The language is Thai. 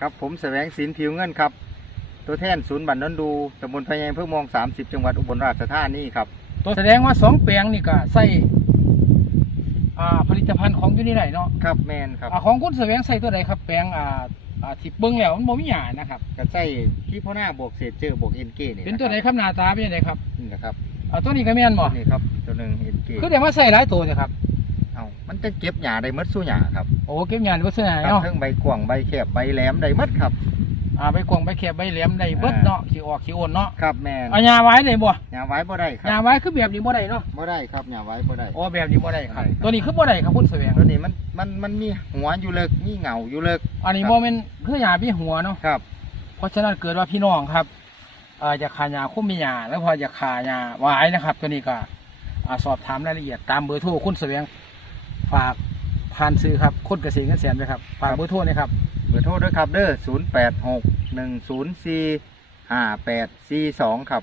ครับผมแสวงสินผิวเงินครับ ตัวแทนศูนย์บันดอนดูตำบลพะแยงเพื่อมอง 30 จังหวัดอุบลราชธานีครับ ตัวแสดงว่าสองแปลงนี่ก็ใส่อ่าผลิตภัณฑ์ของอยู่นี่ไหนเนาะครับแมนครับอ่าของคุณแสวงใส่ตัวใดครับแปลงอ่าอ่าที่เบิ้งแล้วมันบ่มีหยานะครับกระใส่ที่พ่อหน้าบวกเศษเจอบวกเอ็นเกนี่เป็นตัวไหนครับหน้าตาเป็นยังไงครับนี่นะครับอ่าตัวนี้ก็แม่นบ่นี่ครับตัวหนึ่งเอ็นเกคือเดี๋ยวมาใส่หลายตัวเลยครับเอา มันจะเก็บหยาได้หมดสู้หยาครับโอ้เก็บหยาหรือว่าเสื้อหยาครับเนาะทั้งใบกว่างใบแคบใบแหลมได้หมดครับ อ่าใบกวางใบแคบใบแหลมได้เบิดเนาะขี้ออกขี้โอนเนาะครับแมนเอาหยาไว้ได้บ่หยาไว้บ่ได้คหยารับไว้คือแบบนี้บ่ได้เนาะบ่ได้ครับหยาไว้บ่ได้ อ๋อแบบนี้บ่ได้ครับบ่ได้ครับ ตัวนี้คือบ่ได้ครับคุณแสวง ตัวนี้มันมันมันมีหัวอยู่เลิกมีเหงาอยู่เลิก อันนี้ครับ บ่แม่นคือหยาพี่หัวเนาะครับ เพราะฉะนั้นเกิดว่าพี่น้องครับเอ่อจะขาหยาคุ้มมีหยาแล้วพอจะขาหยาหวายนะครับ ตัวนี้ก็อ่าสอบถามรายละเอียดตามเบอร์โทรคุณแสวง ฝากผ่านซื้อครับคนเกษตรเงินแสนเลยครับฝากเบอร์โทรเลยครับ เบอร์โทรด้วยครับเด้อศูนย์แปดหกหนึ่งศูนย์สี่ห้าแปดสี่สองครับ